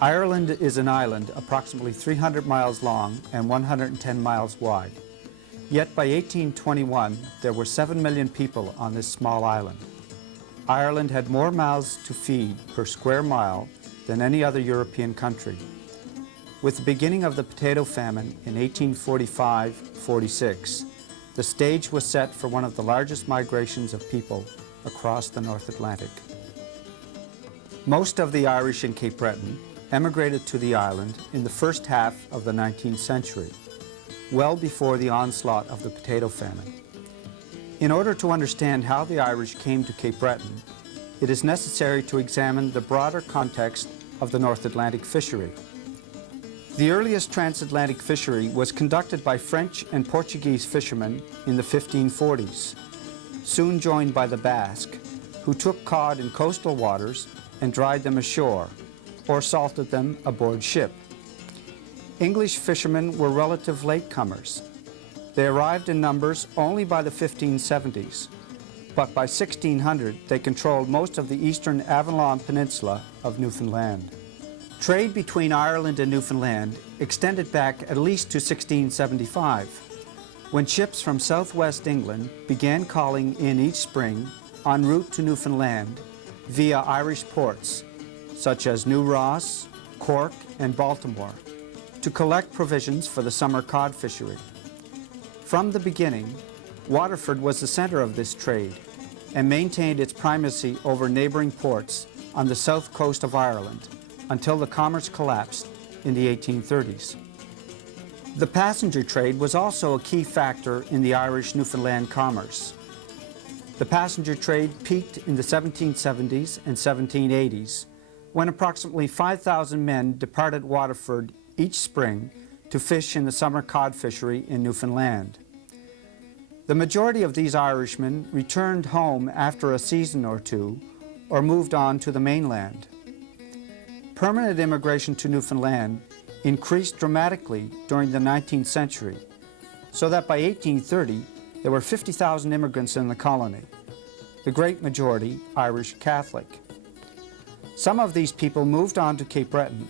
Ireland is an island approximately 300 miles long and 110 miles wide. Yet by 1821, there were 7 million people on this small island. Ireland had more mouths to feed per square mile than any other European country. With the beginning of the potato famine in 1845-46, the stage was set for one of the largest migrations of people across the North Atlantic. Most of the Irish in Cape Breton emigrated to the island in the first half of the 19th century, well before the onslaught of the potato famine. In order to understand how the Irish came to Cape Breton, it is necessary to examine the broader context of the North Atlantic fishery. The earliest transatlantic fishery was conducted by French and Portuguese fishermen in the 1540s, soon joined by the Basque, who took cod in coastal waters and dried them ashore, or salted them aboard ship. English fishermen were relative latecomers. They arrived in numbers only by the 1570s, but by 1600 they controlled most of the eastern Avalon Peninsula of Newfoundland. Trade between Ireland and Newfoundland extended back at least to 1675, when ships from southwest England began calling in each spring en route to Newfoundland via Irish ports, such as New Ross, Cork, and Baltimore, to collect provisions for the summer cod fishery. From the beginning, Waterford was the center of this trade and maintained its primacy over neighboring ports on the south coast of Ireland until the commerce collapsed in the 1830s. The passenger trade was also a key factor in the Irish-Newfoundland commerce. The passenger trade peaked in the 1770s and 1780s, when approximately 5,000 men departed Waterford each spring to fish in the summer cod fishery in Newfoundland. The majority of these Irishmen returned home after a season or two or moved on to the mainland. Permanent immigration to Newfoundland increased dramatically during the 19th century, so that by 1830 there were 50,000 immigrants in the colony, the great majority Irish Catholic. Some of these people moved on to Cape Breton.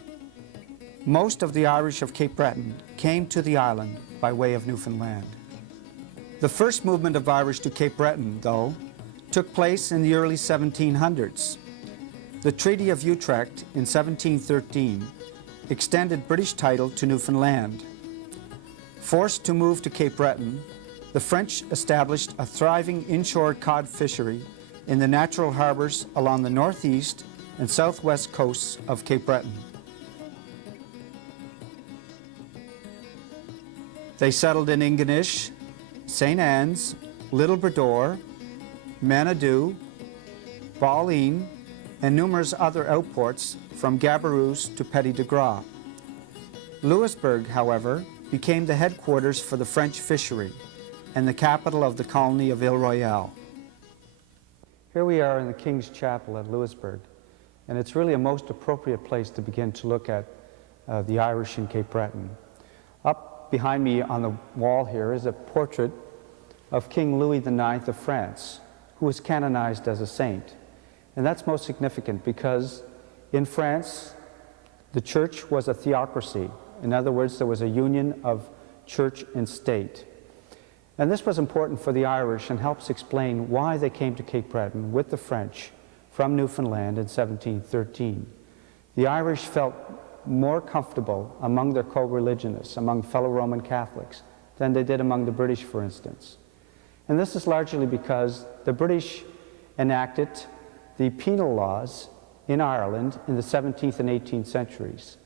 Most of the Irish of Cape Breton came to the island by way of Newfoundland. The first movement of Irish to Cape Breton, though, took place in the early 1700s. The Treaty of Utrecht in 1713 extended British title to Newfoundland. Forced to move to Cape Breton, the French established a thriving inshore cod fishery in the natural harbors along the northeast and southwest coasts of Cape Breton. They settled in Ingonish, St. Anne's, Little Brador, Manitou, Balleen, and numerous other outports from Gabarus to Petit de Gras. Louisbourg, however, became the headquarters for the French fishery and the capital of the colony of Ile Royale. Here we are in the King's Chapel at Louisbourg, and it's really a most appropriate place to begin to look at the Irish in Cape Breton. Up behind me on the wall here is a portrait of King Louis IX of France, who was canonized as a saint. And that's most significant because in France, the church was a theocracy. In other words, there was a union of church and state. And this was important for the Irish and helps explain why they came to Cape Breton with the French from Newfoundland in 1713. The Irish felt more comfortable among their co-religionists, among fellow Roman Catholics, than they did among the British, for instance. And this is largely because the British enacted the penal laws in Ireland in the 17th and 18th centuries.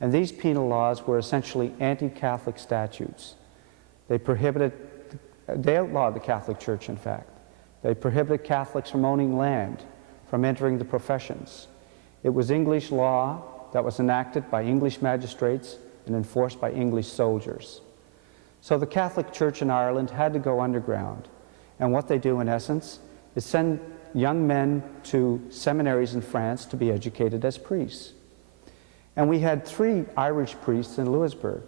And these penal laws were essentially anti-Catholic statutes. They outlawed the Catholic Church, in fact. They prohibited Catholics from owning land, from entering the professions. It was English law that was enacted by English magistrates and enforced by English soldiers. So the Catholic Church in Ireland had to go underground. And what they do, in essence, is send young men to seminaries in France to be educated as priests. And we had 3 Irish priests in Louisbourg.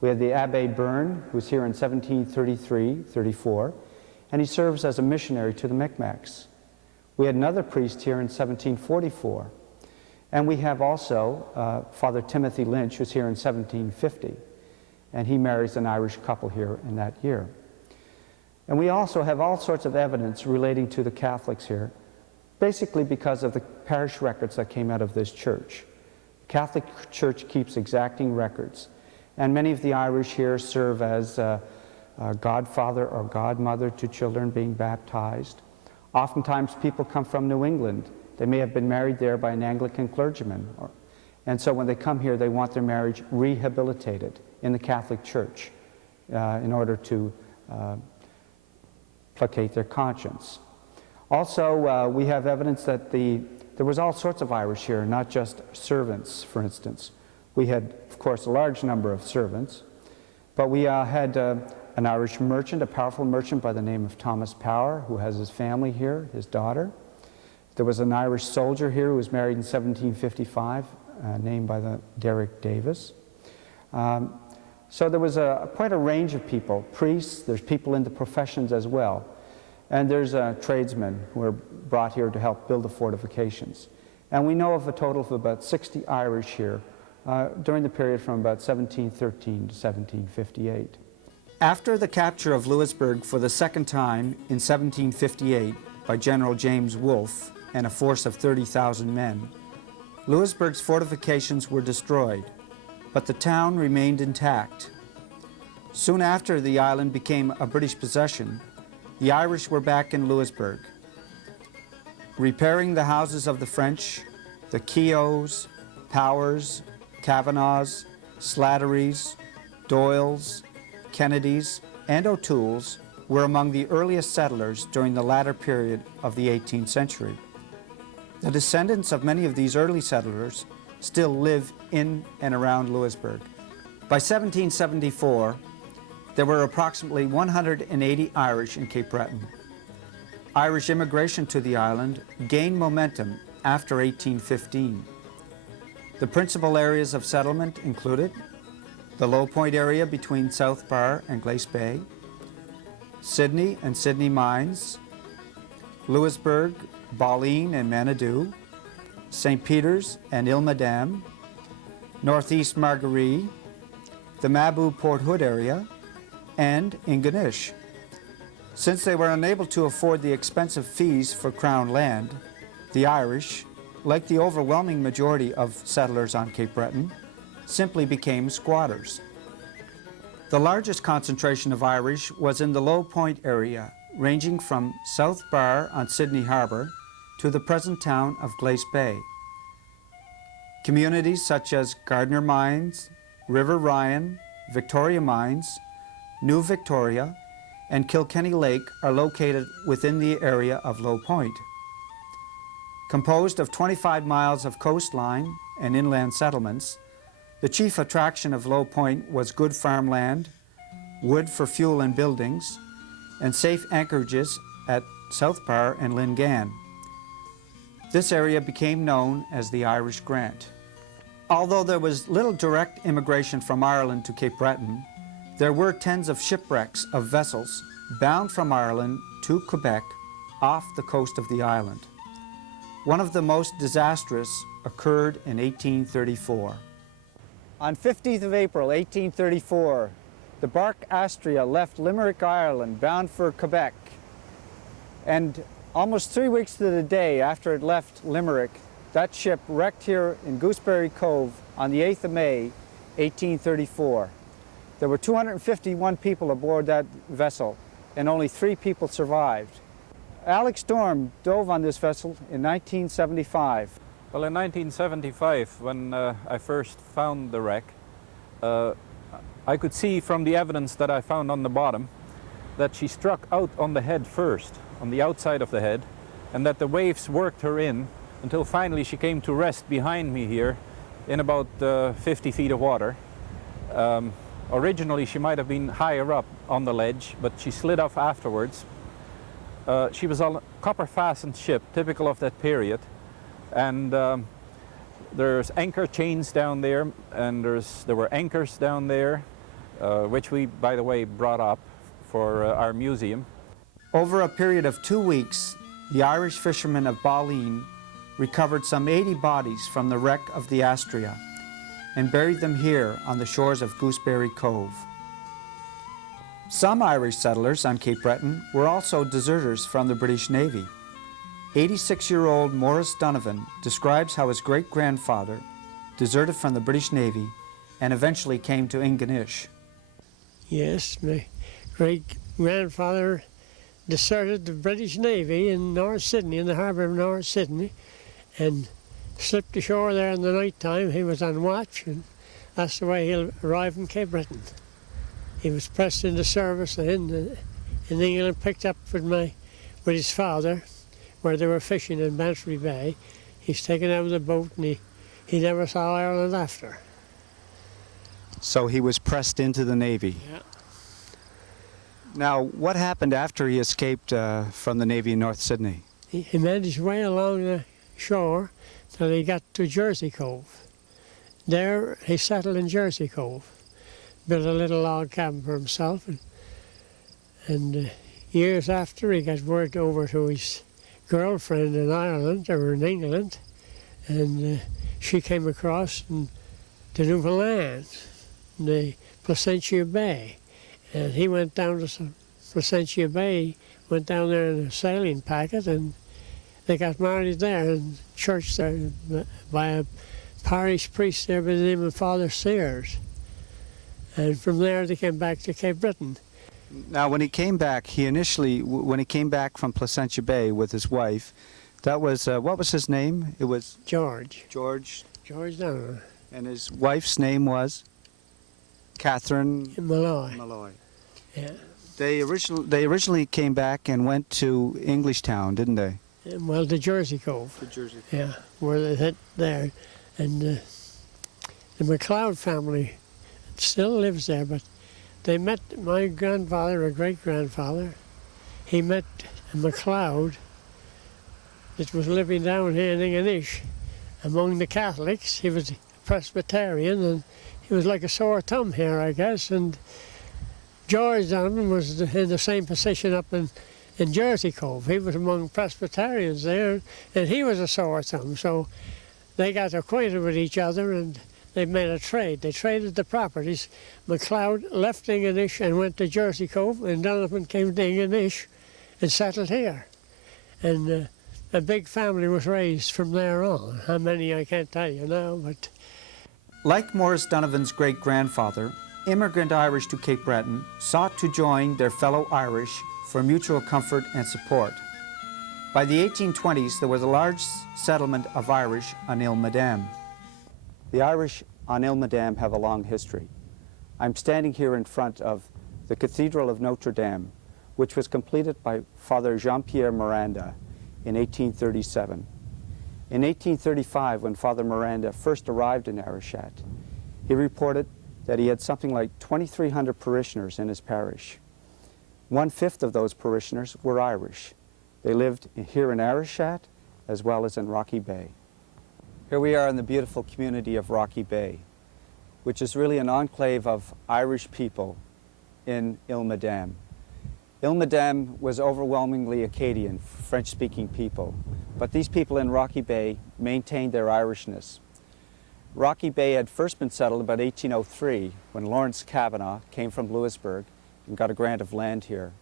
We had the Abbé Byrne, who was here in 1733-34, and he serves as a missionary to the Micmacs. We had another priest here in 1744. And we have also Father Timothy Lynch, who's here in 1750, and he marries an Irish couple here in that year. And we also have all sorts of evidence relating to the Catholics here, basically because of the parish records that came out of this church. The Catholic Church keeps exacting records, and many of the Irish here serve as godfather or godmother to children being baptized. Oftentimes people come from New England. They may have been married there by an Anglican clergyman. And so when they come here, they want their marriage rehabilitated in the Catholic Church in order to placate their conscience. Also, we have evidence that there was all sorts of Irish here, not just servants, for instance. We had, of course, a large number of servants, but we had an Irish merchant, a powerful merchant by the name of Thomas Power, who has his family here, his daughter. There was an Irish soldier here who was married in 1755, named by the Derrick Davis. So there was quite a range of people, priests, there's people in the professions as well. And there's tradesmen who were brought here to help build the fortifications. And we know of a total of about 60 Irish here during the period from about 1713 to 1758. After the capture of Louisbourg for the second time in 1758 by General James Wolfe and a force of 30,000 men, Louisbourg's fortifications were destroyed, but the town remained intact. Soon after the island became a British possession, the Irish were back in Louisbourg, repairing the houses of the French. The Keoghs, Powers, Kavanaghs, Slatterys, Doyles, Kennedys, and O'Tooles were among the earliest settlers during the latter period of the 18th century. The descendants of many of these early settlers still live in and around Louisbourg. By 1774, there were approximately 180 Irish in Cape Breton. Irish immigration to the island gained momentum after 1815. The principal areas of settlement included the Low Point area between South Bar and Glace Bay, Sydney and Sydney Mines, Louisbourg, Balleen and Manitou, St. Peter's and Ilmadam, Northeast Margaree, the Mabou Port Hood area, and Ingonish. Since they were unable to afford the expensive fees for Crown land, the Irish, like the overwhelming majority of settlers on Cape Breton, simply became squatters. The largest concentration of Irish was in the Low Point area, ranging from South Bar on Sydney Harbour to the present town of Glace Bay. Communities such as Gardner Mines, River Ryan, Victoria Mines, New Victoria, and Kilkenny Lake are located within the area of Low Point. Composed of 25 miles of coastline and inland settlements, the chief attraction of Low Point was good farmland, wood for fuel and buildings, and safe anchorages at South Bar and Lingan. This area became known as the Irish Grant. Although there was little direct immigration from Ireland to Cape Breton, there were tens of shipwrecks of vessels bound from Ireland to Quebec off the coast of the island. One of the most disastrous occurred in 1834. On 15th of April, 1834, the bark Astria left Limerick, Ireland, bound for Quebec. And almost 3 weeks to the day after it left Limerick, that ship wrecked here in Gooseberry Cove on the 8th of May, 1834. There were 251 people aboard that vessel, and only 3 people survived. Alex Storm dove on this vessel in 1975. Well, in 1975, when I first found the wreck, I could see from the evidence that I found on the bottom that she struck out on the head first, on the outside of the head, and that the waves worked her in until finally she came to rest behind me here in about 50 feet of water. Originally she might have been higher up on the ledge, but she slid off afterwards. She was on a copper-fastened ship, typical of that period, and there's anchor chains down there, and there were anchors down there, which we, by the way, brought up for our museum. Over a period of 2 weeks, the Irish fishermen of Ballyne recovered some 80 bodies from the wreck of the Astrea and buried them here on the shores of Gooseberry Cove. Some Irish settlers on Cape Breton were also deserters from the British Navy. 86-year-old Maurice Donovan describes how his great-grandfather deserted from the British Navy and eventually came to Ingonish. Yes, my great-grandfather deserted the British Navy in North Sydney, in the harbour of North Sydney, and slipped ashore there in the night time. He was on watch, and that's the way he arrived in Cape Breton. He was pressed into service in England, picked up with his father, where they were fishing in Bantry Bay. He's taken out of the boat, and he never saw Ireland after. So he was pressed into the Navy. Yeah. Now, what happened after he escaped from the Navy in North Sydney? He made his way along the shore till he got to Jersey Cove. There he settled in Jersey Cove, built a little log cabin for himself, and years after he got word over to his girlfriend in Ireland, or in England, and she came across to Newfoundland, in the Placentia Bay. And he went down to Placentia Bay, went down there in a sailing packet, and they got married there in church there by a parish priest there by the name of Father Sears. And from there they came back to Cape Breton. Now, when he came back, when he came back from Placentia Bay with his wife, that was, what was his name? It was? George. George Donovan. And his wife's name was? Catherine Malloy. Malloy. Yeah. They originally came back and went to Englishtown, didn't they? Well, to Jersey Cove. To Jersey. Yeah, where they hit there. And the MacLeod family still lives there, but they met my grandfather, or great-grandfather. He met a MacLeod that was living down here in Ingonish among the Catholics. He was a Presbyterian, and he was like a sore thumb here, I guess. And George Donovan was in the same position up in Jersey Cove. He was among Presbyterians there, and he was a sore thumb. So they got acquainted with each other, and they made a trade. They traded the properties. MacLeod left Ingonish and went to Jersey Cove, and Donovan came to Ingonish and settled here. And a big family was raised from there on. How many, I can't tell you now, but... Like Maurice Donovan's great-grandfather, immigrant Irish to Cape Breton sought to join their fellow Irish for mutual comfort and support. By the 1820s, there was a large settlement of Irish on Ile Madame. The Irish on Ile Madame have a long history. I'm standing here in front of the Cathedral of Notre Dame, which was completed by Father Jean-Pierre Miranda in 1837. In 1835, when Father Miranda first arrived in Arishat, he reported that he had something like 2,300 parishioners in his parish. 1/5 of those parishioners were Irish. They lived here in Arishat as well as in Rocky Bay. Here we are in the beautiful community of Rocky Bay, which is really an enclave of Irish people in Ile Madame. Ile Madame was overwhelmingly Acadian, French-speaking people, but these people in Rocky Bay maintained their Irishness. Rocky Bay had first been settled about 1803 when Lawrence Kavanagh came from Louisbourg and got a grant of land here.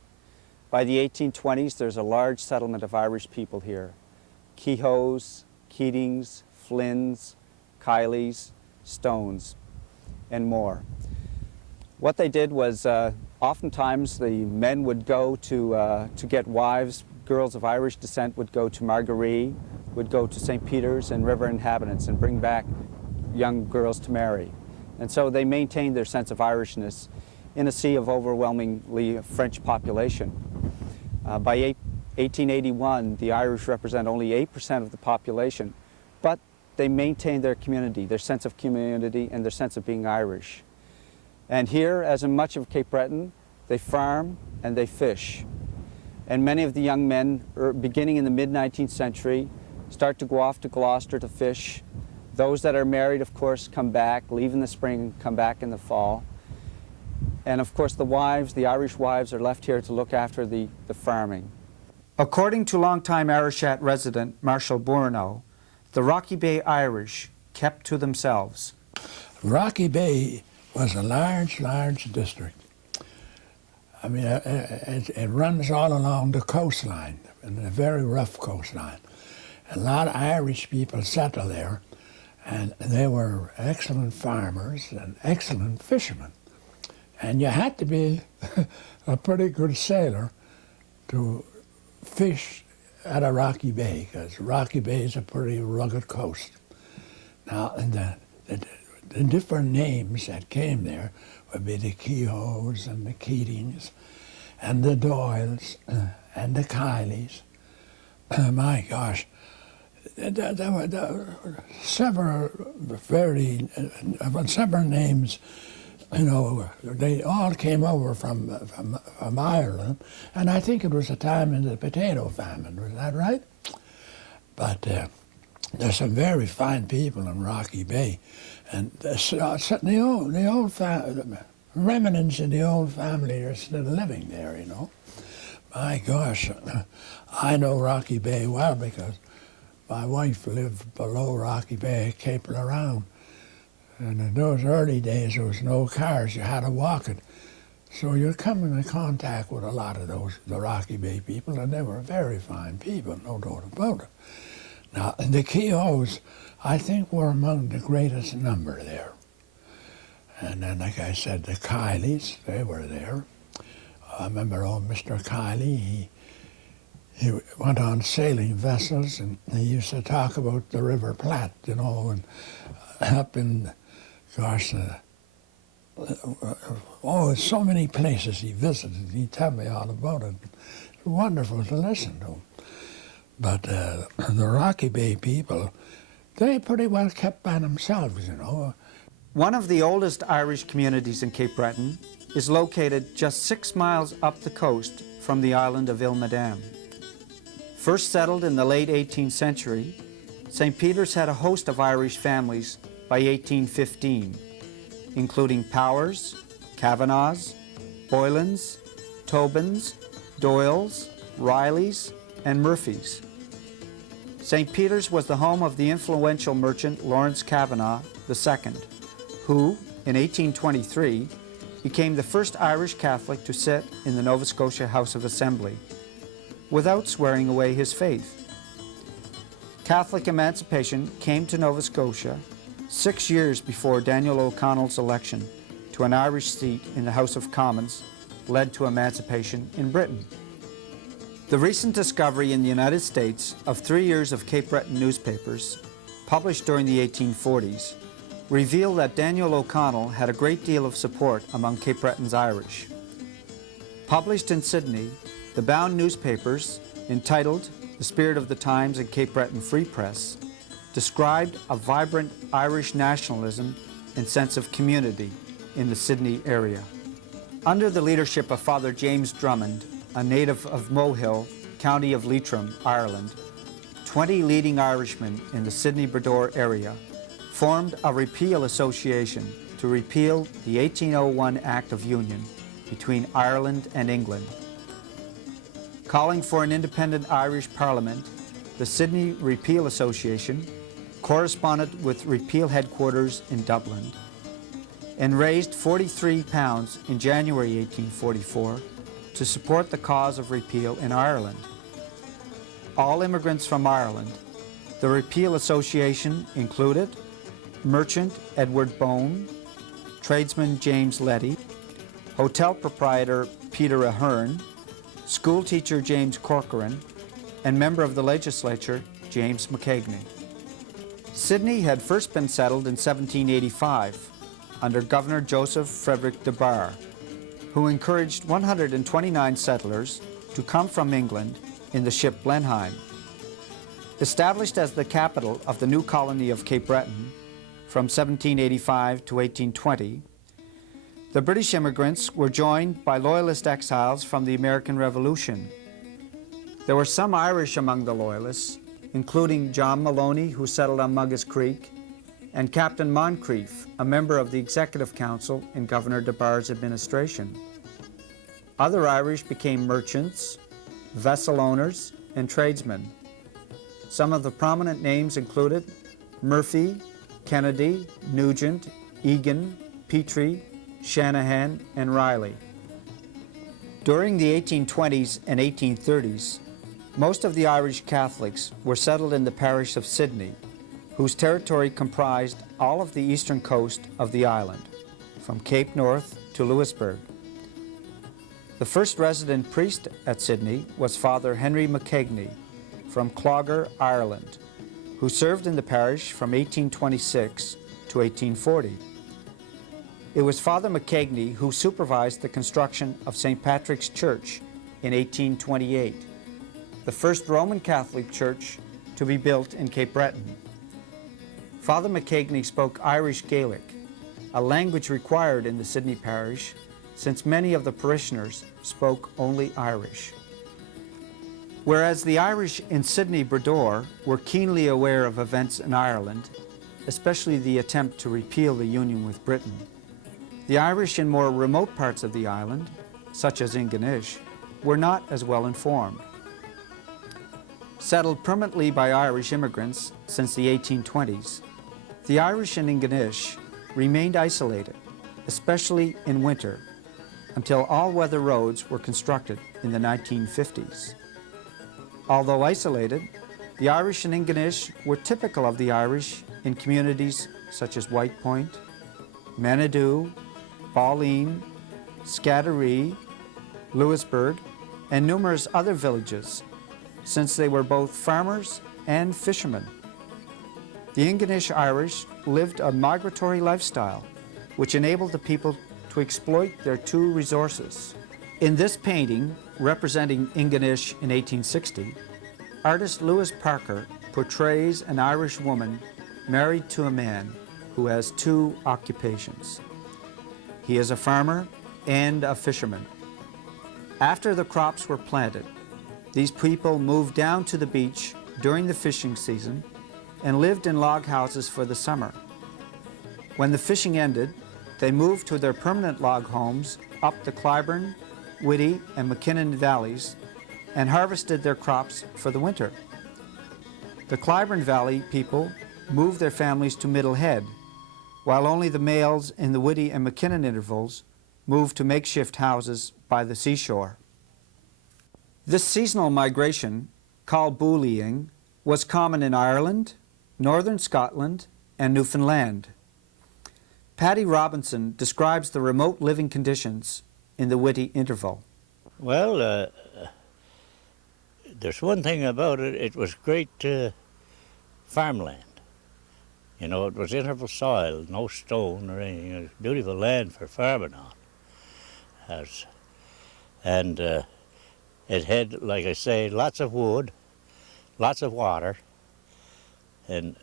By the 1820s, there's a large settlement of Irish people here. Kehoes, Keatings, Flynns, Kileys, Stones, and more. What they did was oftentimes the men would go to get wives. Girls of Irish descent would go to Margaree, would go to St. Peter's and river inhabitants and bring back young girls to marry. And so they maintained their sense of Irishness in a sea of overwhelmingly French population. By 1881, the Irish represent only 8% of the population, but they maintain their community, their sense of community, and their sense of being Irish. And here, as in much of Cape Breton, they farm and they fish. And many of the young men, beginning in the mid-19th century, start to go off to Gloucester to fish. Those that are married, of course, come back, leave in the spring and come back in the fall. And of course, the wives, the Irish wives, are left here to look after the farming. According to longtime Arishat resident Marshall Bourneau, the Rocky Bay Irish kept to themselves. Rocky Bay was a large, large district. I mean, it runs all along the coastline, and a very rough coastline. A lot of Irish people settled there, and they were excellent farmers and excellent fishermen. And you had to be a pretty good sailor to fish at a Rocky Bay, because Rocky Bay is a pretty rugged coast. Now, and the different names that came there would be the Kehoes and the Keatings and the Doyles and the Kileys. My gosh, there were several several names. You know, they all came over from Ireland, and I think it was a time in the potato famine. Was that right? But there's some very fine people in Rocky Bay, and the old remnants of the old family are still living there. You know, my gosh, I know Rocky Bay well because my wife lived below Rocky Bay at Cape Laround. And in those early days, there was no cars. You had to walk it. So you'd come into contact with a lot of the Rocky Bay people, and they were very fine people, no doubt about it. Now, the Kehoes, I think, were among the greatest number there. And then, like I said, the Kileys, they were there. I remember old Mr. Kiley, he went on sailing vessels, and he used to talk about the River Platte, you know, and up in, gosh, so many places he visited. He'd tell me all about it. It's wonderful to listen to him. But the Rocky Bay people, they pretty well kept by themselves, you know. One of the oldest Irish communities in Cape Breton is located just 6 miles up the coast from the island of Ile-Madame. First settled in the late 18th century, St. Peter's had a host of Irish families by 1815, including Powers, Kavanaghs, Boylans, Tobins, Doyles, Rileys, and Murphys. St. Peter's was the home of the influential merchant Lawrence Kavanagh II, who, in 1823, became the first Irish Catholic to sit in the Nova Scotia House of Assembly, without swearing away his faith. Catholic emancipation came to Nova Scotia 6 years before Daniel O'Connell's election to an Irish seat in the House of Commons led to emancipation in Britain. The recent discovery in the United States of 3 years of Cape Breton newspapers, published during the 1840s, reveal that Daniel O'Connell had a great deal of support among Cape Breton's Irish. Published in Sydney, the bound newspapers, entitled The Spirit of the Times and Cape Breton Free Press, described a vibrant Irish nationalism and sense of community in the Sydney area. Under the leadership of Father James Drummond, a native of Mohill, County of Leitrim, Ireland, 20 leading Irishmen in the Sydney-Burdore area formed a repeal association to repeal the 1801 Act of Union between Ireland and England. Calling for an independent Irish Parliament, the Sydney Repeal Association corresponded with Repeal headquarters in Dublin and raised £43 in January 1844 to support the cause of repeal in Ireland. All immigrants from Ireland, the Repeal Association included merchant Edward Bone, tradesman James Letty, hotel proprietor Peter Ahern, school teacher James Corcoran, and member of the legislature James McKegney. Sydney had first been settled in 1785 under Governor Joseph Frederick de Barre, who encouraged 129 settlers to come from England in the ship Blenheim. Established as the capital of the new colony of Cape Breton from 1785 to 1820, the British immigrants were joined by Loyalist exiles from the American Revolution. There were some Irish among the Loyalists, including John Maloney, who settled on Muggus Creek, and Captain Moncrief, a member of the Executive Council in Governor DeBar's administration. Other Irish became merchants, vessel owners, and tradesmen. Some of the prominent names included Murphy, Kennedy, Nugent, Egan, Petrie, Shanahan, and Riley. During the 1820s and 1830s, most of the Irish Catholics were settled in the parish of Sydney, whose territory comprised all of the eastern coast of the island, from Cape North to Louisbourg. The first resident priest at Sydney was Father Henry McKegney from Clogher, Ireland, who served in the parish from 1826 to 1840. It was Father McKegney who supervised the construction of St. Patrick's Church in 1828, the first Roman Catholic church to be built in Cape Breton. Father McKegney spoke Irish Gaelic, a language required in the Sydney parish since many of the parishioners spoke only Irish. Whereas the Irish in Sydney Brador were keenly aware of events in Ireland, especially the attempt to repeal the union with Britain, the Irish in more remote parts of the island, such as Ingonish, were not as well informed. Settled permanently by Irish immigrants since the 1820s, the Irish in Ingonish remained isolated, especially in winter, until all-weather roads were constructed in the 1950s. Although isolated, the Irish in Ingonish were typical of the Irish in communities such as White Point, Manitou, Balleen, Scattery, Louisbourg, and numerous other villages, since they were both farmers and fishermen. The Ingonish Irish lived a migratory lifestyle, which enabled the people to exploit their two resources. In this painting, representing Ingonish in 1860, artist Lewis Parker portrays an Irish woman married to a man who has two occupations. He is a farmer and a fisherman. After the crops were planted, these people moved down to the beach during the fishing season and lived in log houses for the summer. When the fishing ended, they moved to their permanent log homes up the Clybourne, Whitty, and McKinnon valleys and harvested their crops for the winter. The Clybourne Valley people moved their families to Middle Head, while only the males in the Whitty and McKinnon intervals moved to makeshift houses by the seashore. This seasonal migration, called bullying, was common in Ireland, northern Scotland, and Newfoundland. Paddy Robinson describes the remote living conditions in the Whitty interval. Well, there's one thing about it, it was great farmland. You know, it was interval soil, no stone or anything. It was beautiful land for farming on. And it had, like I say, lots of wood, lots of water, and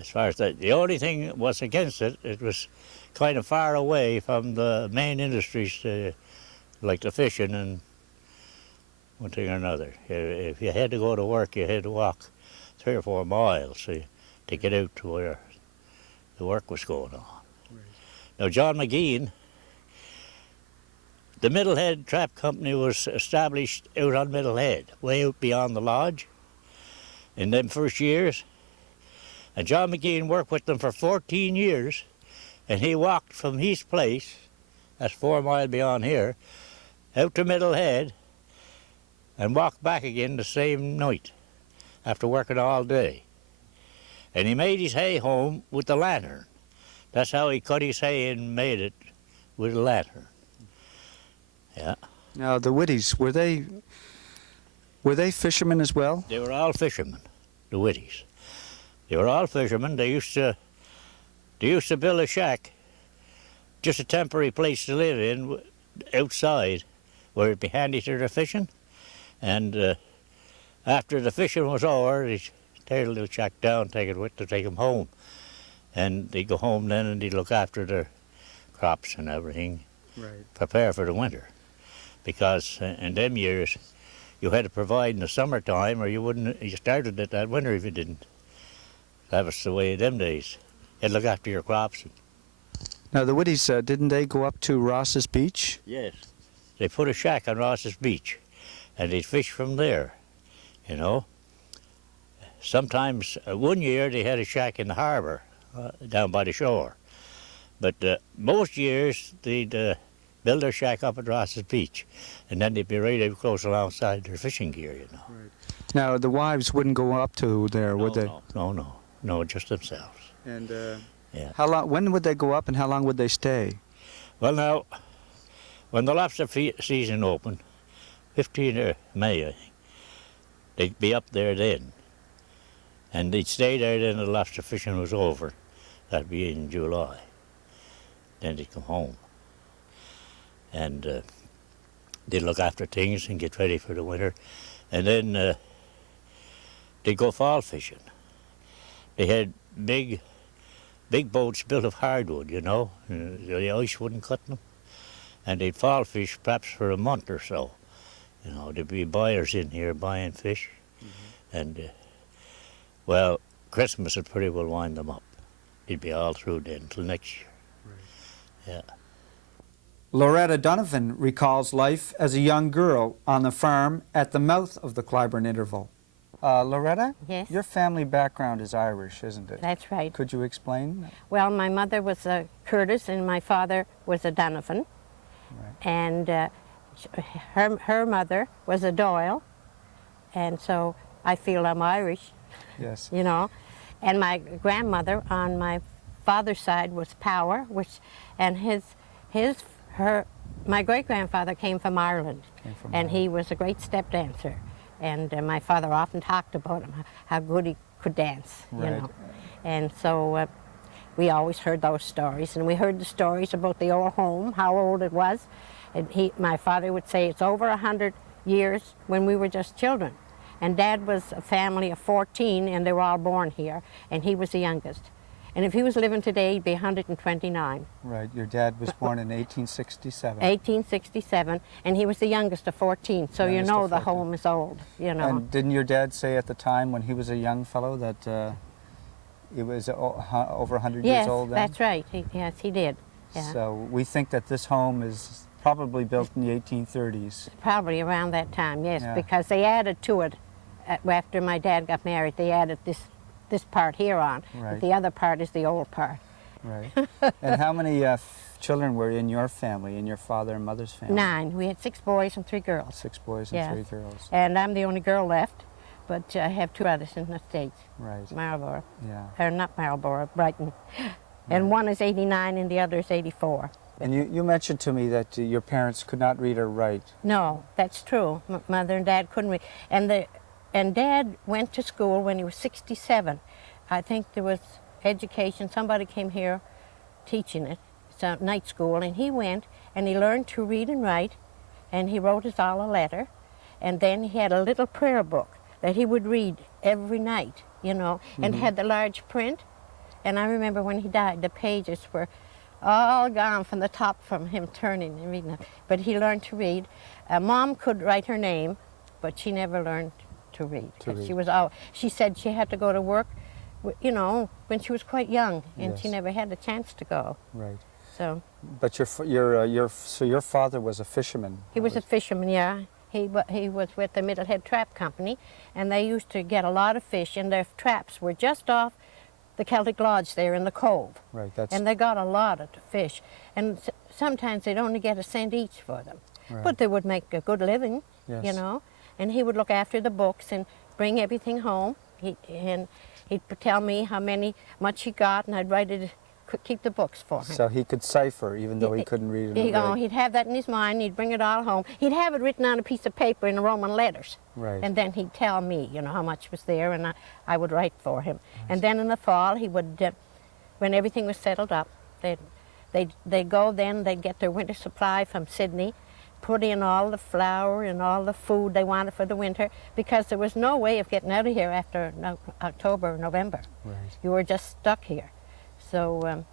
as far as that, the only thing was against it, it was kind of far away from the main industries like the fishing and one thing or another. If you had to go to work, you had to walk 3 or 4 miles to get out to where the work was going on. Right. Now, John McGean, the Middlehead Trap Company was established out on Middlehead, way out beyond the lodge in them first years. And John McGean worked with them for 14 years, and he walked from his place, that's 4 miles beyond here, out to Middlehead, and walked back again the same night, after working all day. And he made his hay home with the lantern. That's how he cut his hay and made it, with a lantern. Yeah. Now, the Whitties, were they fishermen as well? They were all fishermen, the Whitties. They were all fishermen. They used to build a shack, just a temporary place to live in, outside, where it'd be handy to their fishing. And after the fishing was over, he'd tear the little shack down, take it with to take him home. And they'd go home then and they'd look after their crops and everything, Right. prepare for the winter. Because in them years, you had to provide in the summertime or you started it that winter if you didn't. That was the way of them days. You had to look after your crops. Now, the Whitties, didn't they go up to Ross's Beach? Yes. They put a shack on Ross's Beach and they'd fish from there, you know. Sometimes, one year they had a shack in the harbour down by the shore. But most years they'd build their shack up at Ross's Beach and then they'd be ready to close alongside their fishing gear, you know. Right. Now, the wives wouldn't go up to there, would they? No, just themselves. And Yeah. how long? When would they go up, and how long would they stay? Well, now, when the lobster season opened, 15th of May, I think, they'd be up there then. And they'd stay there then the lobster fishing was over. That'd be in July. Then they'd come home. And they'd look after things and get ready for the winter. And then they'd go fall fishing. They had big boats built of hardwood, you know. The ice wouldn't cut them. And they'd fall fish perhaps for a month or so. You know, there'd be buyers in here buying fish. And, well, Christmas would pretty well wind them up. They'd be all through then till next year. Yeah. Loretta Donovan recalls life as a young girl on the farm at the mouth of the Clybourne Interval. Loretta? Yes. Your family background is Irish, isn't it? That's right. Could you explain? Well, my mother was a Curtis and my father was a Donovan. Right. And her mother was a Doyle. And so I feel I'm Irish, Yes. you know. And my grandmother on my father's side was Power, and my great-grandfather came from Ireland. And he was a great step dancer. And my father often talked about him, how good he could dance, you Right. know. And so we always heard those stories. And we heard the stories about the old home, how old it was. And my father would say it's over 100 years when we were just children. And Dad was a family of 14, and they were all born here. And he was the youngest. And if he was living today, he'd be 129. Right. Your dad was born in 1867. 1867, and he was the youngest of 14, so you Youngest know of the 14. home is old, you know. And didn't your dad say at the time when he was a young fellow that it was over 100 Yes, years old then? that's right. Yes, he did. Yeah. So we think that this home is probably built in the 1830s. Probably around that time, yes, Yeah. because they added to it after my dad got married. They added this part here on. Right. But the other part is the old part. Right. And how many children were in your family, in your father and mother's family? 9. We had 6 boys and 3 girls. 6 boys and Yes. 3 girls. And I'm the only girl left, but I have 2 brothers in the States, Right. Marlborough, Yeah. or not Marlborough, Brighton. And one is 89 and the other is 84. And you mentioned to me that your parents could not read or write. No, that's true. Mother and Dad couldn't read. And Dad went to school when he was 67. I think there was education. Somebody came here teaching it. It's a night school. And he went and he learned to read and write. And he wrote us all a letter. And then he had a little prayer book that he would read every night, you know, and had the large print. And I remember when he died, the pages were all gone from the top from him turning and reading them. But he learned to read. Mom could write her name, but she never learned to read. She said she had to go to work, you know, when she was quite young, and she Yes. never had the chance to go. Right. So But your father was a fisherman. he was a fisherman, yeah. He was with the Middlehead Trap Company, and they used to get a lot of fish, and their traps were just off the Celtic Lodge there in the cove. Right. That's And they got a lot of fish. And sometimes they'd only get a cent each for them. Right. But they would make a good living, you Yes. know. And he would look after the books and bring everything home. He'd tell me much he got, and I'd write it, keep the books for him. So he could cipher, even though he couldn't read and write. He'd have that in his mind. He'd bring it all home. He'd have it written on a piece of paper in Roman letters. Right. And then he'd tell me, you know, how much was there, and I would write for him. And then in the fall, he would, when everything was settled up, they'd go then, they'd get their winter supply from Sydney, put in all the flour and all the food they wanted for the winter, because there was no way of getting out of here after October or November. Right. You were just stuck here. So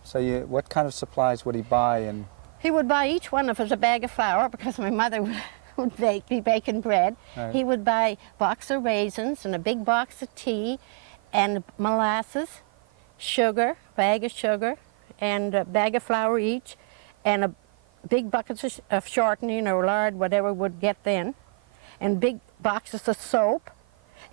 What kind of supplies would he buy? And he would buy each one of us a bag of flour, because my mother would be baking bread. Right. He would buy a box of raisins and a big box of tea and molasses, sugar, bag of sugar, and a bag of flour each, and a big buckets of shortening or lard, whatever would get then, and big boxes of soap,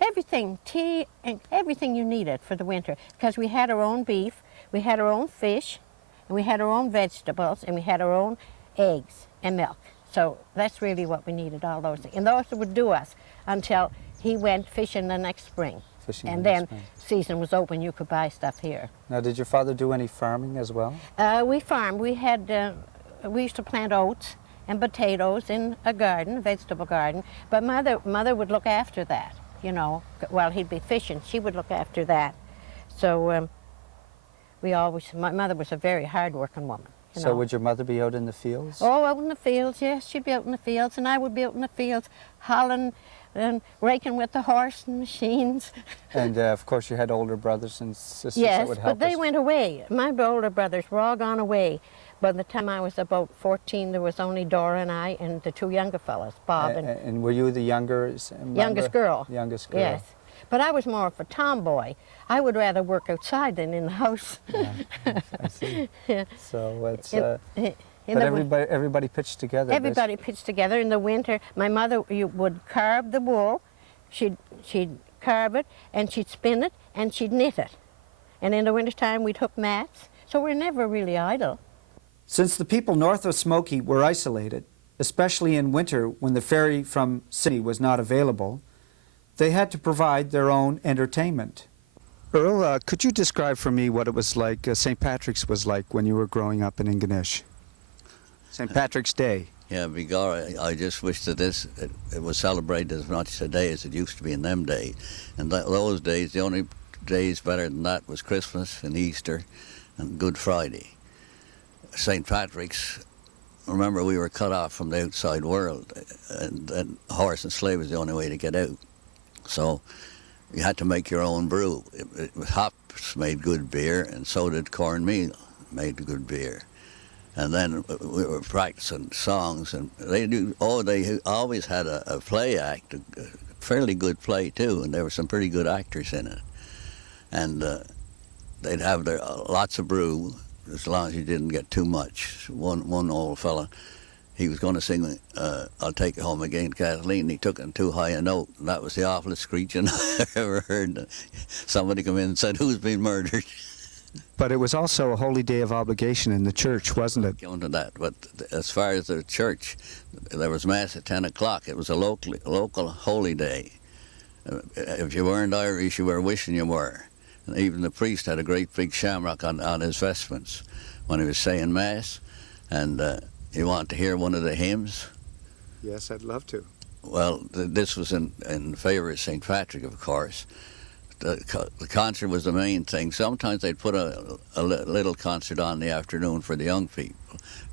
everything, tea, and everything you needed for the winter, because we had our own beef, we had our own fish, and we had our own vegetables, and we had our own eggs and milk. So that's really what we needed, all those things. And those would do us until he went fishing the next spring. fishing? And in the then spring? season was open, you could buy stuff here. Now, did your father do any farming as well? We farmed. We used to plant oats and potatoes in a garden, a vegetable garden. But mother would look after that, you know, while he'd be fishing. She would look after that. So my mother was a very hard-working woman. You So know. would your mother be out in the fields? Oh, out in the fields, yes. She'd be out in the fields, and I would be out in the fields, hauling and raking with the horse and machines. And of course you had older brothers and sisters that Yes, would help but they us. went away. My older brothers were all gone away. By the time I was about 14, there was only Dora and I and the two younger fellows, Bob and And were you the youngest youngest girl. Youngest girl. Yes. But I was more of a tomboy. I would rather work outside than in the house. Yeah, I see. Yeah. So it's, In but the everybody pitched together. Everybody pitched together in the winter. My mother would carve the wool. She'd carve it, and she'd spin it, and she'd knit it. And in the wintertime, we'd hook mats. So we're never really idle. Since the people north of Smoky were isolated, especially in winter when the ferry from Sydney was not available, they had to provide their own entertainment. Earl, could you describe for me what it was like, St. Patrick's was like when you were growing up in Ingonish? St. Patrick's Day. Yeah, begorra, I just wish that it was celebrated as much today as it used to be in them days. And those days, the only days better than that was Christmas and Easter and Good Friday. St. Patrick's, remember, we were cut off from the outside world, and horse and sleigh was the only way to get out. So you had to make your own brew. Hops made good beer, and so did cornmeal made good beer. And then we were practicing songs, and they always had a play act, a fairly good play too, and there were some pretty good actors in it. And they'd have lots of brew, as long as you didn't get too much. One old fella, he was going to sing I'll Take You Home Again, Kathleen. He took it too high a note, and that was the awfulest screeching I ever heard. Somebody come in and said, "Who's been murdered?" But it was also a holy day of obligation in the church, wasn't it? Going to that, but as far as the church, there was mass at 10 o'clock. It was a local holy day. If you weren't Irish, you were wishing you were. And even the priest had a great big shamrock on his vestments when he was saying mass, and you want to hear one of the hymns? Yes, I'd love to. Well, this was in favor of St. Patrick, of course. The concert was the main thing. Sometimes they'd put a little concert on in the afternoon for the young people,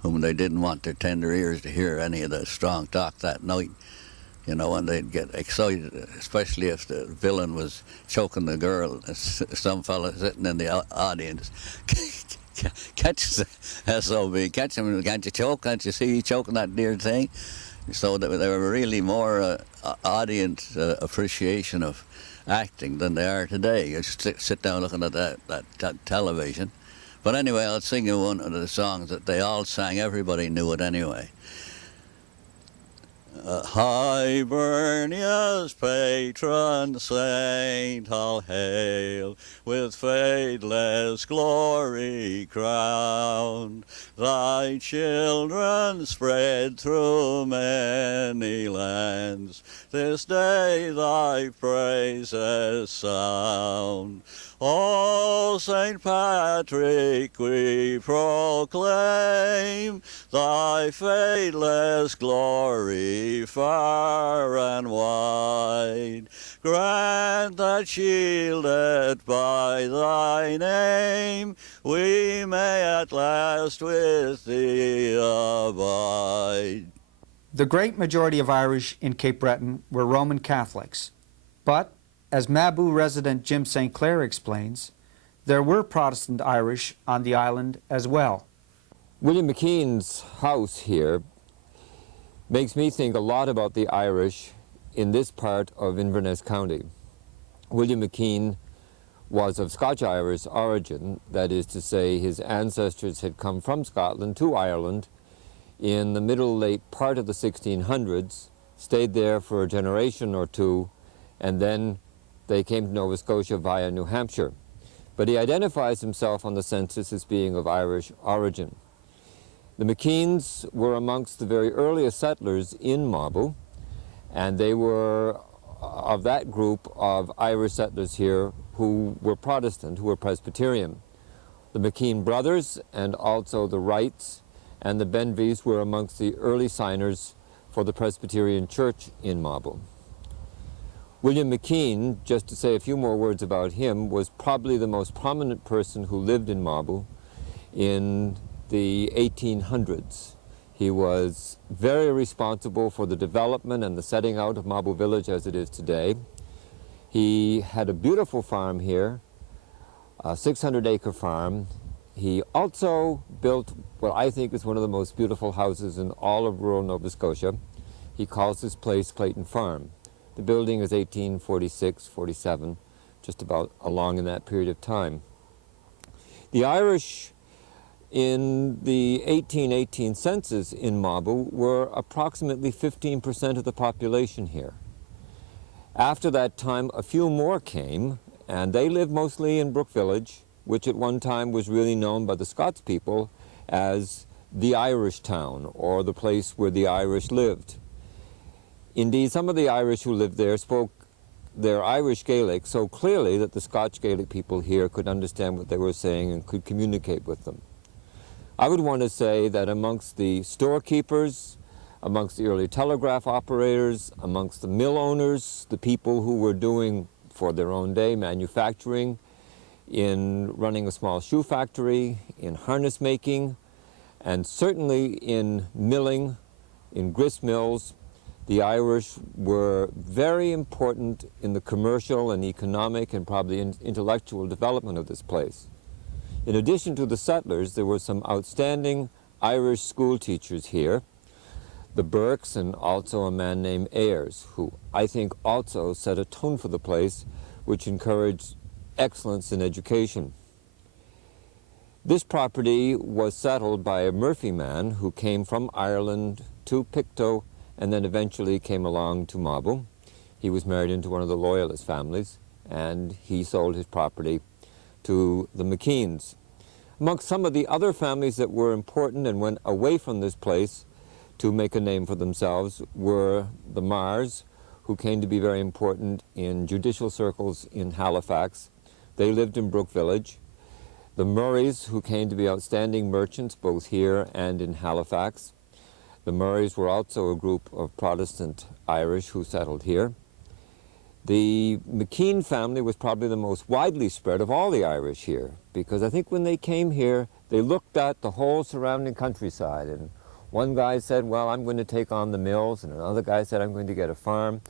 whom they didn't want their tender ears to hear any of the strong talk that night. You know, and they'd get excited, especially if the villain was choking the girl. Some fella sitting in the audience, catch the SOB, catch him, can't you choke? Can't you see you choking that dear thing? So there were really more audience appreciation of acting than they are today. You sit down looking at that television. But anyway, I'll sing you one of the songs that they all sang. Everybody knew it anyway. Hibernia's patron saint, all hail, with fadeless glory crowned. Thy children spread through many lands, this day thy praises sound. O St. Patrick, we proclaim thy fadeless glory far and wide. Grant that, shielded by thy name, we may at last with thee abide. The great majority of Irish in Cape Breton were Roman Catholics, but, as Mabou resident Jim St. Clair explains, there were Protestant Irish on the island as well. William McKean's house here makes me think a lot about the Irish in this part of Inverness County. William McKean was of Scotch-Irish origin, that is to say his ancestors had come from Scotland to Ireland in the late part of the 1600s, stayed there for a generation or two, and then they came to Nova Scotia via New Hampshire. But he identifies himself on the census as being of Irish origin. The McKeans were amongst the very earliest settlers in Mabou, and they were of that group of Irish settlers here who were Protestant, who were Presbyterian. The McKean brothers and also the Wrights and the Benvies were amongst the early signers for the Presbyterian Church in Mabou. William McKean, just to say a few more words about him, was probably the most prominent person who lived in Mabou in the 1800s. He was very responsible for the development and the setting out of Mabou village as it is today. He had a beautiful farm here, a 600-acre farm. He also built what I think is one of the most beautiful houses in all of rural Nova Scotia. He calls this place Clayton Farm. The building is 1846, 47, just about along in that period of time. The Irish in the 1818 census in Mabou were approximately 15% of the population here. After that time, a few more came, and they lived mostly in Brook Village, which at one time was really known by the Scots people as the Irish town, or the place where the Irish lived. Indeed, some of the Irish who lived there spoke their Irish Gaelic so clearly that the Scotch Gaelic people here could understand what they were saying and could communicate with them. I would want to say that amongst the storekeepers, amongst the early telegraph operators, amongst the mill owners, the people who were doing for their own day manufacturing, in running a small shoe factory, in harness making, and certainly in milling, in grist mills, the Irish were very important in the commercial and economic and probably intellectual development of this place. In addition to the settlers, there were some outstanding Irish school teachers here, the Burkes and also a man named Ayers, who I think also set a tone for the place which encouraged excellence in education. This property was settled by a Murphy man who came from Ireland to Pictou and then eventually came along to Mabou. He was married into one of the Loyalist families, and he sold his property to the McKeans. Amongst some of the other families that were important and went away from this place to make a name for themselves were the Marrs, who came to be very important in judicial circles in Halifax. They lived in Brook Village. The Murrays, who came to be outstanding merchants both here and in Halifax. The Murrays were also a group of Protestant Irish who settled here. The McKean family was probably the most widely spread of all the Irish here, because I think when they came here, they looked at the whole surrounding countryside, and one guy said, well, I'm going to take on the mills, and another guy said, I'm going to get a farm.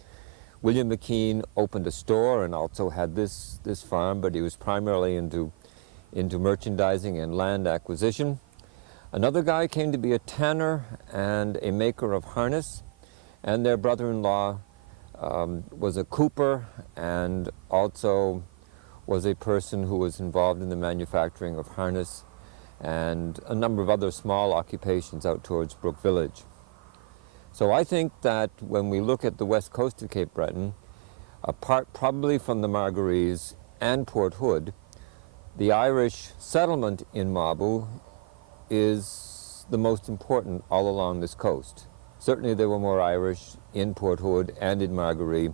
William McKean opened a store and also had this farm, but he was primarily into merchandising and land acquisition. Another guy came to be a tanner and a maker of harness, and their brother-in-law was a cooper and also was a person who was involved in the manufacturing of harness and a number of other small occupations out towards Brook Village. So I think that when we look at the west coast of Cape Breton, apart probably from the Margarese and Port Hood, the Irish settlement in Mabou is the most important all along this coast. Certainly there were more Irish in Port Hood and in Margaree.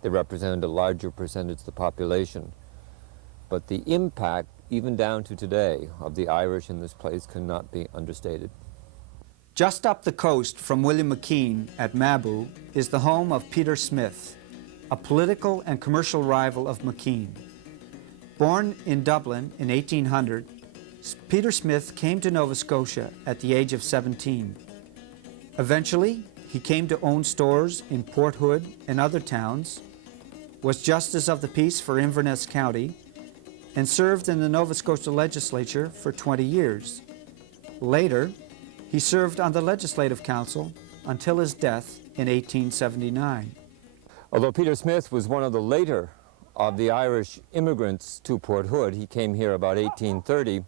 They represented a larger percentage of the population. But the impact, even down to today, of the Irish in this place cannot be understated. Just up the coast from William McKean at Mabou is the home of Peter Smith, a political and commercial rival of McKean. Born in Dublin in 1800, Peter Smith came to Nova Scotia at the age of 17. Eventually, he came to own stores in Port Hood and other towns, was Justice of the Peace for Inverness County, and served in the Nova Scotia legislature for 20 years. Later, he served on the Legislative Council until his death in 1879. Although Peter Smith was one of the later of the Irish immigrants to Port Hood, he came here about 1830,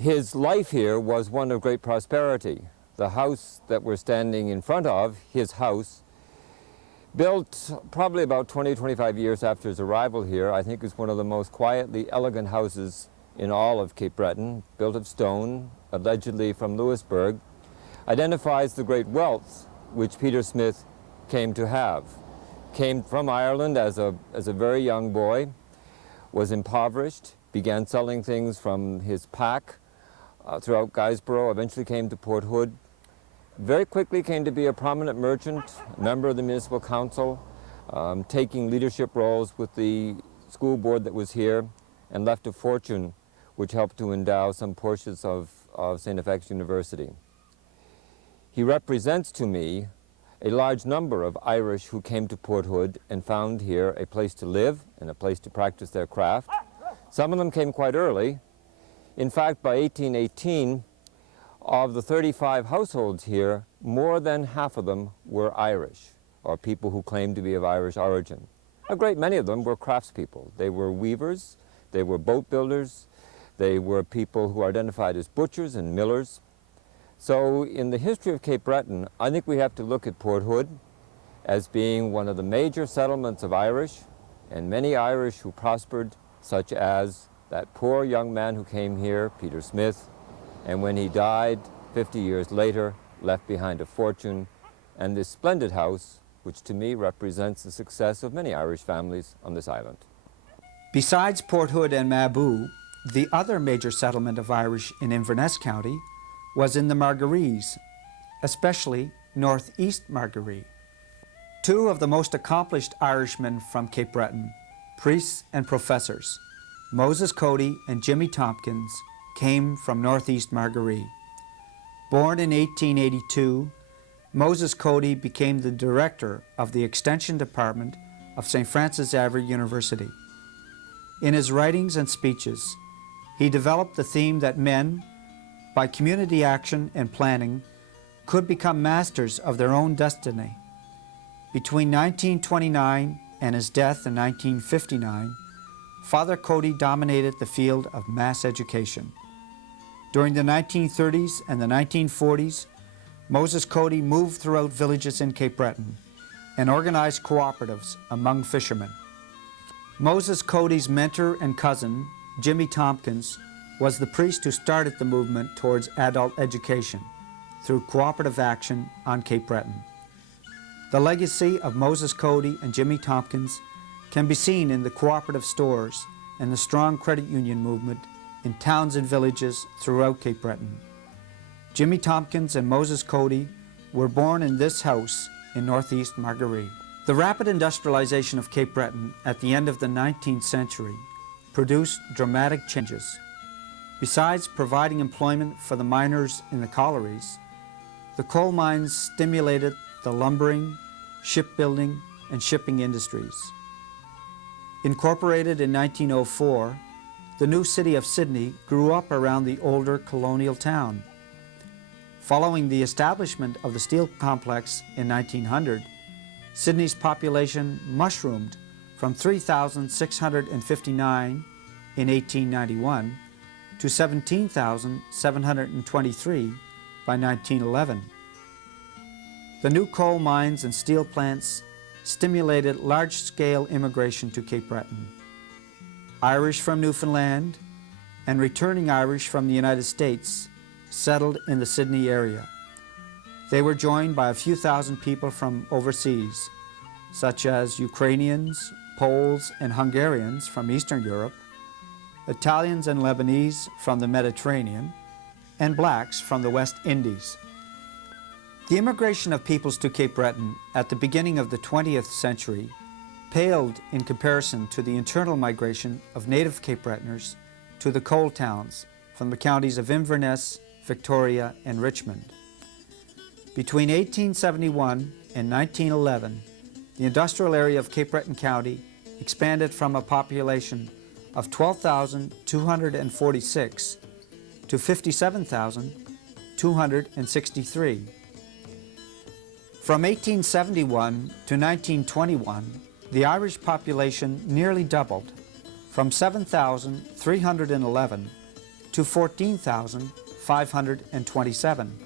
his life here was one of great prosperity. The house that we're standing in front of, his house, built probably about 25 years after his arrival here, I think is one of the most quietly elegant houses in all of Cape Breton, built of stone, allegedly from Louisbourg, identifies the great wealth which Peter Smith came to have. Came from Ireland as a very young boy, was impoverished, began selling things from his pack throughout Guysborough, eventually came to Port Hood, very quickly came to be a prominent merchant, a member of the municipal council, taking leadership roles with the school board that was here, and left a fortune which helped to endow some portions of St. FX University. He represents to me a large number of Irish who came to Port Hood and found here a place to live and a place to practice their craft. Some of them came quite early. In fact, by 1818, of the 35 households here, more than half of them were Irish, or people who claimed to be of Irish origin. A great many of them were craftspeople. They were weavers, they were boat builders, they were people who identified as butchers and millers. So in the history of Cape Breton, I think we have to look at Port Hood as being one of the major settlements of Irish, and many Irish who prospered, such as that poor young man who came here, Peter Smith, and when he died 50 years later, left behind a fortune and this splendid house, which to me represents the success of many Irish families on this island. Besides Port Hood and Mabou, the other major settlement of Irish in Inverness County was in the Margarese, especially northeast Margaree. Two of the most accomplished Irishmen from Cape Breton, priests and professors, Moses Cody and Jimmy Tompkins, came from northeast Margaree. Born in 1882, Moses Cody became the director of the Extension Department of St. Francis Xavier University. In his writings and speeches, he developed the theme that men, by community action and planning, could become masters of their own destiny. Between 1929 and his death in 1959, Father Cody dominated the field of mass education. During the 1930s and the 1940s, Moses Cody moved throughout villages in Cape Breton and organized cooperatives among fishermen. Moses Cody's mentor and cousin, Jimmy Tompkins, was the priest who started the movement towards adult education through cooperative action on Cape Breton. The legacy of Moses Cody and Jimmy Tompkins can be seen in the cooperative stores and the strong credit union movement in towns and villages throughout Cape Breton. Jimmy Tompkins and Moses Cody were born in this house in northeast Margaree. The rapid industrialization of Cape Breton at the end of the 19th century produced dramatic changes. Besides providing employment for the miners in the collieries, the coal mines stimulated the lumbering, shipbuilding, and shipping industries. Incorporated in 1904, the new city of Sydney grew up around the older colonial town. Following the establishment of the steel complex in 1900, Sydney's population mushroomed from 3,659 in 1891 to 17,723 by 1911. The new coal mines and steel plants stimulated large-scale immigration to Cape Breton. Irish from Newfoundland and returning Irish from the United States settled in the Sydney area. They were joined by a few thousand people from overseas, such as Ukrainians, Poles, and Hungarians from Eastern Europe, Italians and Lebanese from the Mediterranean, and blacks from the West Indies. The immigration of peoples to Cape Breton at the beginning of the 20th century paled in comparison to the internal migration of native Cape Bretoners to the coal towns from the counties of Inverness, Victoria, and Richmond. Between 1871 and 1911, the industrial area of Cape Breton County expanded from a population of 12,246 to 57,263. From 1871 to 1921, the Irish population nearly doubled, from 7,311 to 14,527.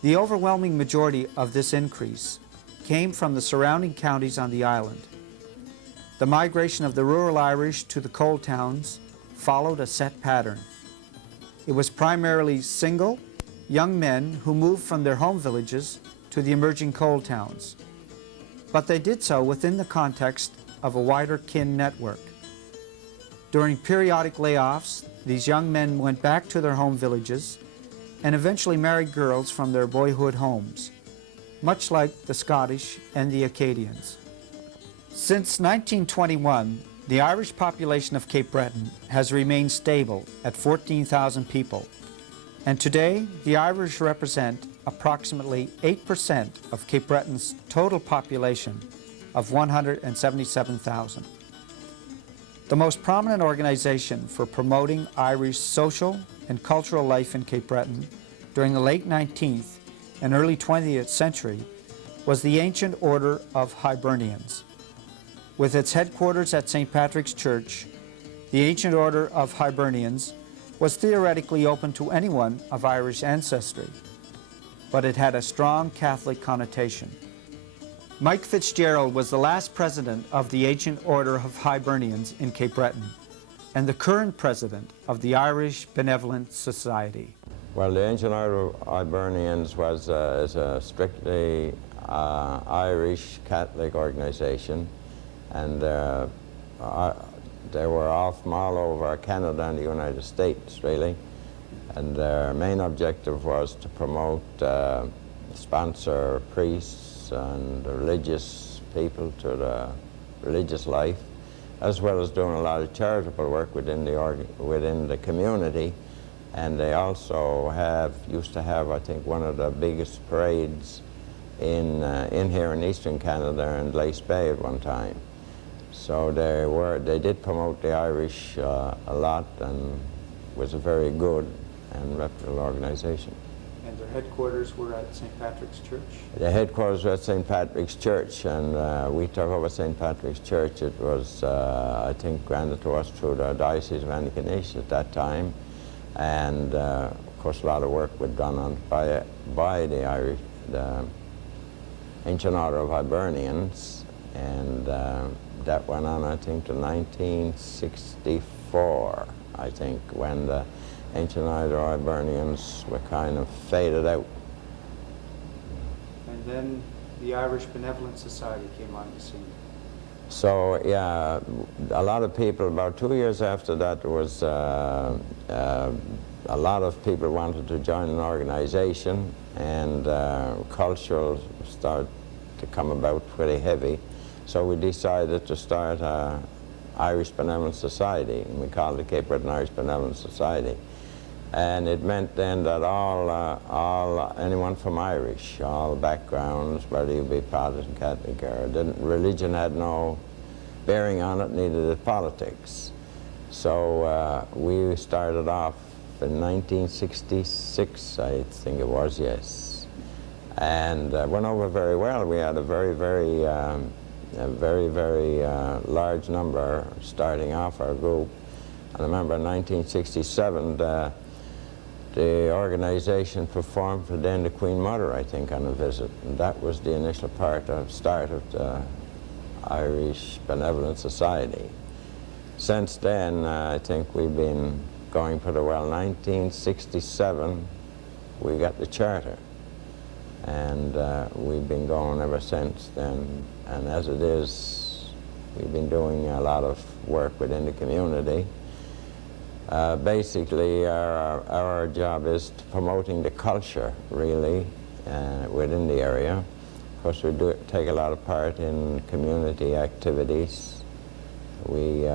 The overwhelming majority of this increase came from the surrounding counties on the island. The migration of the rural Irish to the coal towns followed a set pattern. It was primarily single, young men who moved from their home villages to the emerging coal towns. But they did so within the context of a wider kin network. During periodic layoffs, these young men went back to their home villages and eventually married girls from their boyhood homes, much like the Scottish and the Acadians. Since 1921, the Irish population of Cape Breton has remained stable at 14,000 people, and today the Irish represent approximately 8% of Cape Breton's total population of 177,000. The most prominent organization for promoting Irish social and cultural life in Cape Breton during the late 19th and early 20th century was the Ancient Order of Hibernians. With its headquarters at St. Patrick's Church, the Ancient Order of Hibernians was theoretically open to anyone of Irish ancestry, but it had a strong Catholic connotation. Mike Fitzgerald was the last president of the Ancient Order of Hibernians in Cape Breton and the current president of the Irish Benevolent Society. Well, the Ancient Order of Hibernians is a strictly Irish Catholic organization, and they were off from all over Canada and the United States, really. And their main objective was to promote, sponsor priests and religious people to the religious life, as well as doing a lot of charitable work within the community. And they also used to have, I think, one of the biggest parades in here in Eastern Canada and Lace Bay at one time. So they did promote the Irish a lot, and was a very good and reputable organization. And their headquarters were at St. Patrick's Church? The headquarters were at St. Patrick's Church, and we took over St. Patrick's Church. It was, I think, granted to us through the Diocese of Antigonish at that time. And of course, a lot of work was done on by the Irish, the Ancient Order of Hibernians, and that went on, I think, to 1964, I think, when the Ancient Order of Hibernians were kind of faded out. And then the Irish Benevolent Society came on the scene. So, yeah, a lot of people, about 2 years after that, there was a lot of people wanted to join an organization, and cultural started to come about pretty heavy. So we decided to start an Irish Benevolent Society, and we called it Cape Breton Irish Benevolent Society. And it meant then that anyone from Irish, all backgrounds, whether you be Protestant, Catholic, or religion had no bearing on it, neither did politics. So we started off in 1966, I think it was, yes. And went over very well. We had a very large number starting off our group. And I remember in 1967, the organization performed for then the Queen Mother, I think, on a visit. And that was the initial start of the Irish Benevolent Society. Since then, I think we've been going pretty well. 1967, we got the charter. And we've been going ever since then. And as it is, we've been doing a lot of work within the community. Basically, our job is promoting the culture, really, within the area. Of course, we take a lot of part in community activities. We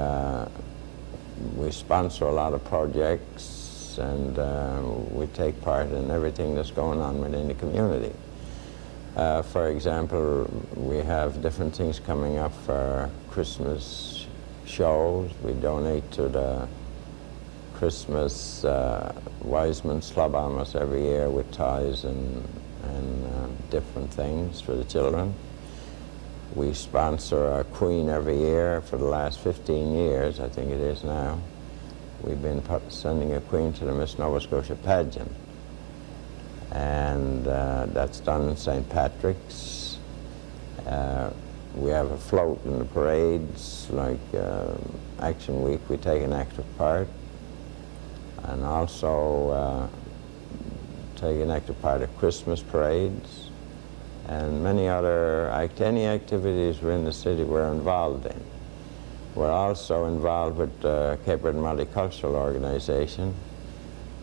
sponsor a lot of projects. events, and we take part in everything that's going on within the community. For example, we have different things coming up for Christmas shows. We donate to the Christmas Wiseman's Club almost every year with toys and different things for the children. We sponsor a queen every year for the last 15 years, I think it is now. We've been sending a queen to the Miss Nova Scotia pageant. And that's done in St. Patrick's. We have a float in the parades, like Action Week, we take an active part. And also take an active part of Christmas parades. And many other any activities within the city we're involved in. We're also involved with the Cape Breton Multicultural Organization,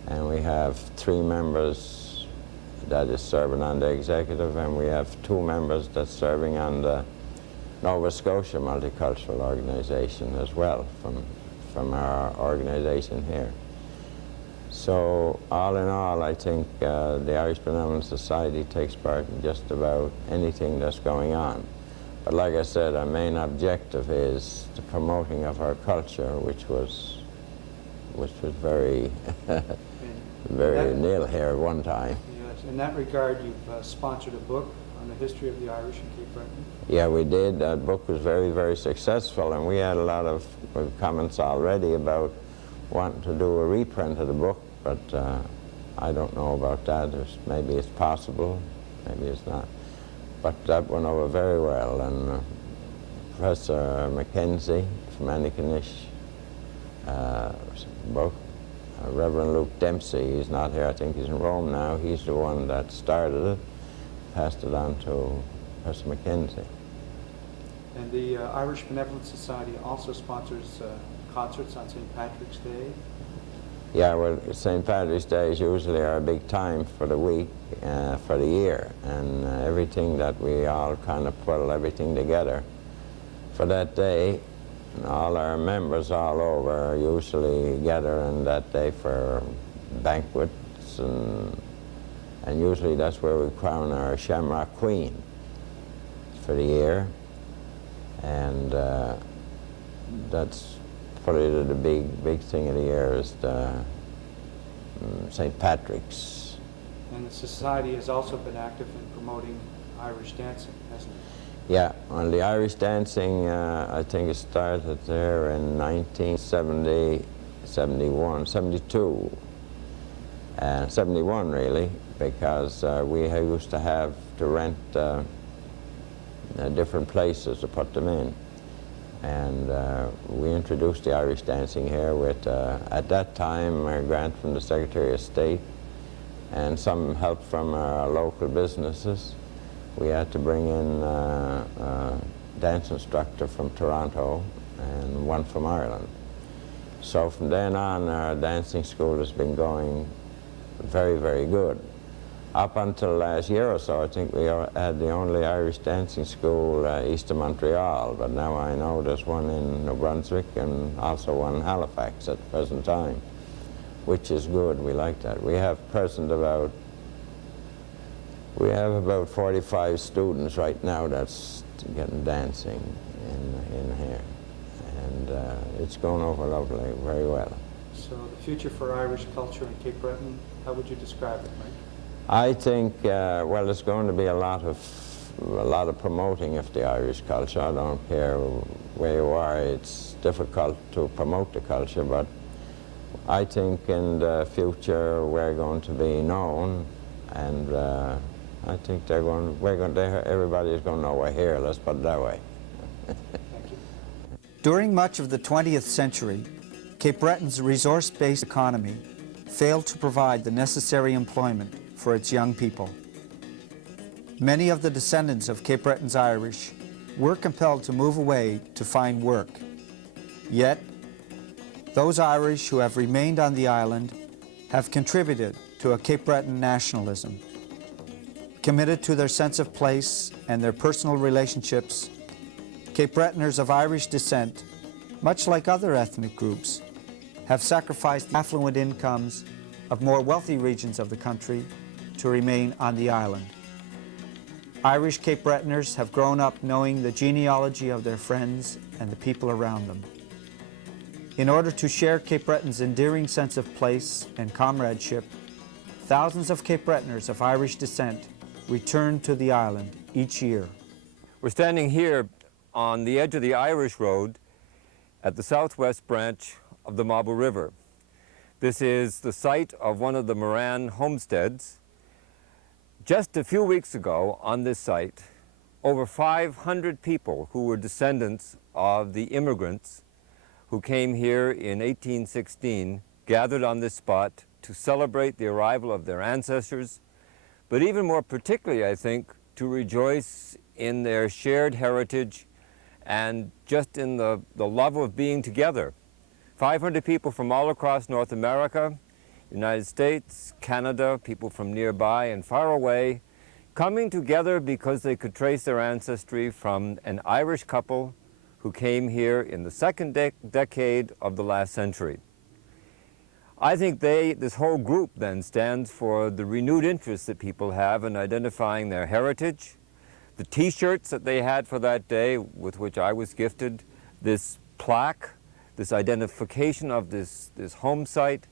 and we have 3 members that is serving on the executive, and we have 2 members that's serving on the Nova Scotia Multicultural Organization as well from our organization here. So all in all, I think the Irish Benevolent Society takes part in just about anything that's going on. But like I said, our main objective is the promoting of our culture, which was very, very nil here at one time. Yes, in that regard, you've sponsored a book on the history of the Irish in Cape Breton. Yeah, we did. That book was very, very successful, and we had a lot of comments already about wanting to do a reprint of the book, but I don't know about that. Maybe it's possible, maybe it's not. But that went over very well, and Professor Mackenzie from Antigonish book, Reverend Luke Dempsey, he's not here, I think he's in Rome now, he's the one that started it, passed it on to Professor Mackenzie. And the Irish Benevolent Society also sponsors concerts on St. Patrick's Day. Yeah, well, St. Patrick's Day is usually our big time for the week, for the year, and everything that we all kind of pull everything together for that day. And all our members all over usually gather on that day for banquets, and usually that's where we crown our Shamrock Queen for the year. And that's probably the big thing of the year is the St. Patrick's. And the Society has also been active in promoting Irish dancing, hasn't it? Yeah, well, the Irish dancing, I think it started there in 1970, 71, 72, 71 really, because we used to have to rent different places to put them in. And we introduced the Irish dancing here with, at that time, a grant from the Secretary of State and some help from our local businesses. We had to bring in a dance instructor from Toronto and one from Ireland. So from then on, our dancing school has been going very, very good. Up until last year or so, I think we had the only Irish dancing school east of Montreal, but now I know there's one in New Brunswick and also one in Halifax at the present time, which is good. We like that. We have about 45 students right now that's getting dancing in here, and it's going over lovely, very well. So the future for Irish culture in Cape Breton, how would you describe it, Mike? I think, well, there's going to be a lot of promoting of the Irish culture. I don't care where you are. It's difficult to promote the culture, but I think in the future we're going to be known, and I think everybody's going to know we're here. Let's put it that way. Thank you. During much of the 20th century, Cape Breton's resource-based economy failed to provide the necessary employment for its young people. Many of the descendants of Cape Breton's Irish were compelled to move away to find work. Yet, those Irish who have remained on the island have contributed to a Cape Breton nationalism. Committed to their sense of place and their personal relationships, Cape Bretoners of Irish descent, much like other ethnic groups, have sacrificed affluent incomes of more wealthy regions of the country to remain on the island. Irish Cape Bretoners have grown up knowing the genealogy of their friends and the people around them. In order to share Cape Breton's endearing sense of place and comradeship, thousands of Cape Bretoners of Irish descent return to the island each year. We're standing here on the edge of the Irish Road at the southwest branch of the Mobile River. This is the site of one of the Moran homesteads. Just a few weeks ago on this site, over 500 people who were descendants of the immigrants who came here in 1816 gathered on this spot to celebrate the arrival of their ancestors, but even more particularly, I think, to rejoice in their shared heritage and just in the love of being together. 500 people from all across North America, United States, Canada, people from nearby and far away, coming together because they could trace their ancestry from an Irish couple who came here in the second decade of the last century. I think this whole group then stands for the renewed interest that people have in identifying their heritage, the T-shirts that they had for that day, with which I was gifted, this plaque, this identification of this home site.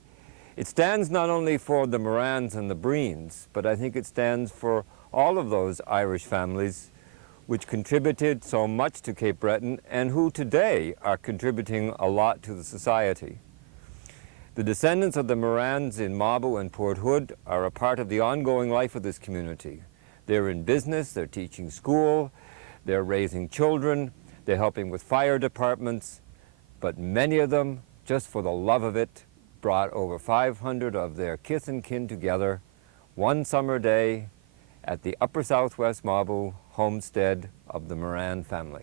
It stands not only for the Morans and the Breens, but I think it stands for all of those Irish families which contributed so much to Cape Breton and who today are contributing a lot to the society. The descendants of the Morans in Mabo and Port Hood are a part of the ongoing life of this community. They're in business, they're teaching school, they're raising children, they're helping with fire departments, but many of them, just for the love of it, brought over 500 of their kith and kin together one summer day at the Upper Southwest Mabo homestead of the Moran family.